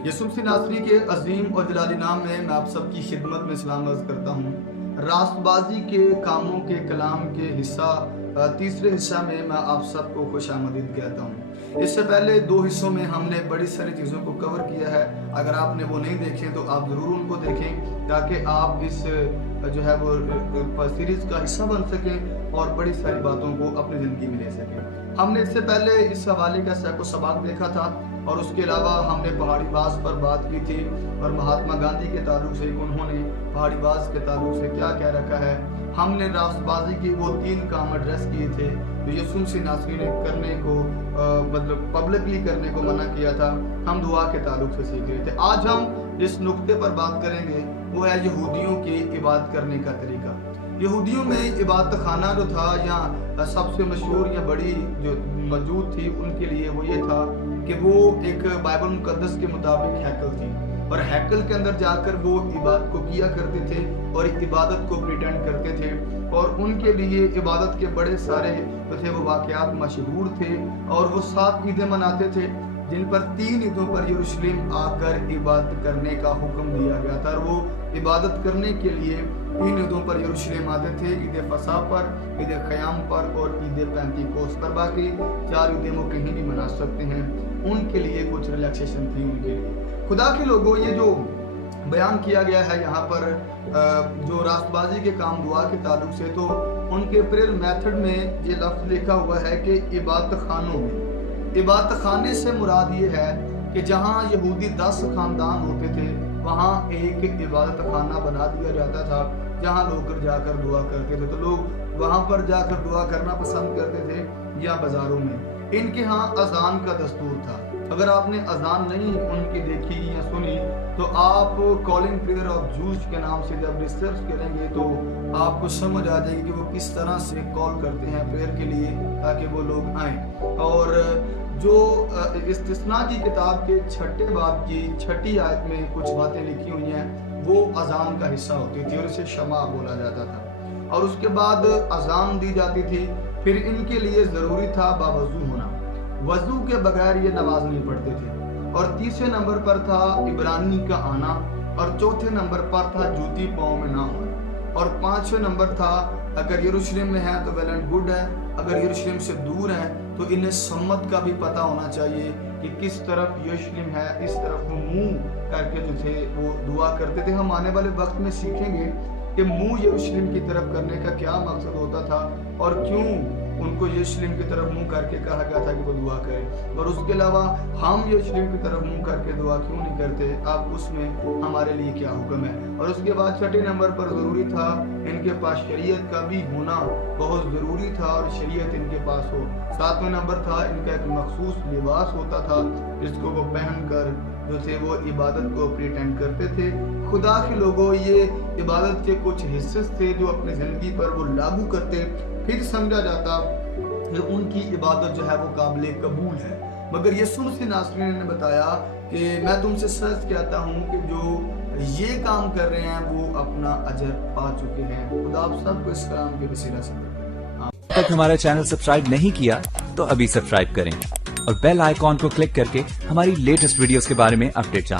यसुम सी नासरी के अजीम और जलाली नाम में मैं आप सबकी खिदमत में सलाम अर्ज करता हूँ। रास्तबाजी के कामों के कलाम के तीसरे हिस्सा में मैं आप सबको खुशामदीद कहता हूँ। इससे पहले 2 हिस्सों में हमने बड़ी सारी चीज़ों को कवर किया है। अगर आपने वो नहीं देखे तो आप ज़रूर उनको देखें ताकि आप इस जो है वो सीरीज़ का हिस्सा बन सकें और बड़ी सारी बातों को अपनी ज़िंदगी में ले सकें। हमने इससे पहले इस हवाले का सैको सबाक देखा था और उसके अलावा हमने पहाड़ी बाज पर बात की थी और महात्मा गांधी के ताल्लुक से उन्होंने पहाड़ी बाज के ताल्लुक से क्या क्या रखा है। हमने रास्तबाजी की वो 3 काम एड्रेस किए थे जो यसुम सी नासरी ने करने को मतलब पब्लिकली करने को मना किया था। हम दुआ के ताल्लुक से सीख रहे थे। आज हम जिस नुक्ते पर बात करेंगे वो है यहूदियों की इबादत करने का तरीका। यहूदियों में इबादत खाना जो था या सबसे मशहूर या बड़ी जो मौजूद थी उनके लिए वो ये था कि वो एक बाइबल मुकद्दस के मुताबिक हैकल थी और हैकल के अंदर जाकर वो इबादत को किया करते थे और इबादत को प्रिटेंड करते थे और उनके लिए इबादत के बड़े सारे जो थे वो वाक़यात मशहूर थे और वो 7 ईदें मनाते थे जिन पर 3 ईदों पर यरूशलेम आकर इबादत करने का हुक्म दिया गया था और वो इबादत करने के लिए 3 ईदों पर यरूशलेम आते थे, ईद फसा पर, ईद क़याम पर और ईद पेंतीकोस्त पर। बाकी 4 ईदें वो कहीं भी मना सकते हैं। उनके लिए कुछ रिलैक्सेशन थी उनके लिए। खुदा के लोगों ये जो बयान किया गया है यहाँ पर जो रास्तबाजी के काम दुआ के ताल्लुक से, तो उनके प्रेयर मेथड में ये लफ्ज़ लिखा हुआ है कि इबादत खानों में। इबादत खाने से मुराद ये है कि जहाँ यहूदी 10 खानदान होते थे वहाँ एक इबादत खाना बना दिया जाता था जहाँ लोग जाकर दुआ करते थे। तो लोग वहाँ पर जाकर दुआ करना पसंद करते थे या बाज़ारों में। इनके यहाँ अजान का दस्तूर था। अगर आपने अजान नहीं उनकी देखी या सुनी तो आप कॉलिंग प्रेयर ऑफ जूस के नाम से जब रिसर्च करेंगे तो आपको समझ आ जाएगी कि वो किस तरह से कॉल करते हैं प्रेयर के लिए ताकि वो लोग आएँ। और जो इस्तिस्ना की किताब के 6ठे बाब की 6ठी आयत में कुछ बातें लिखी हुई हैं वो अजान का हिस्सा होती थी और इसे शमा बोला जाता था और उसके बाद अजान दी जाती थी। फिर इनके लिए ज़रूरी था बावजू होना, वजू के बगैर ये नमाज नहीं पढ़ते थे। और 3रे नंबर पर था इब्रानी का आना और 4थे नंबर पर था जूती पाँव में ना होना और 5वें नंबर था अगर यरूशलेम में है तो वेल एंड गुड है, अगर यरूशलेम से दूर है तो इन्हें सम्मत का भी पता होना चाहिए कि किस तरफ यरूशलेम है, इस तरफ वो मुंह करके जो थे वो दुआ करते थे। हम आने वाले वक्त में सीखेंगे कि मुंह यरूशलेम की तरफ करने का क्या मकसद होता था और क्यों उनको यरूशलेम की तरफ मुंह करके कहा गया था कि वो दुआ करें। और उसके अलावा हम यरूशलेम की तरफ मुंह करके दुआ क्यों नहीं करते, अब उसमें हमारे लिए क्या हुक्म है। और उसके बाद 6ठे नंबर पर ज़रूरी था इनके पास शरीयत का भी होना बहुत ज़रूरी था और शरीयत इनके पास हो। 7वें नंबर था इनका एक मखसूस लिबास होता था जिसको वो पहन कर जो थे वो इबादत को प्रिटेंड करते थे। खुदा के लोगों ये इबादत के कुछ हिस्से थे जो अपनी ज़िंदगी पर वो लागू करते, फिर समझा जाता कि उनकी इबादत जो है वो काबिल कबूल है। मगर यसुम सी नासरी ने बताया कि मैं तुमसे सच कहता हूँ कि जो ये काम कर रहे हैं वो अपना अजर पा चुके हैं। खुदा आप सबको इस कलाम के वसीला से अब तक हमारा चैनल सब्सक्राइब नहीं किया तो अभी सब्सक्राइब करें और बेल आइकॉन को क्लिक करके हमारी लेटेस्ट वीडियोस के बारे में अपडेट जानें।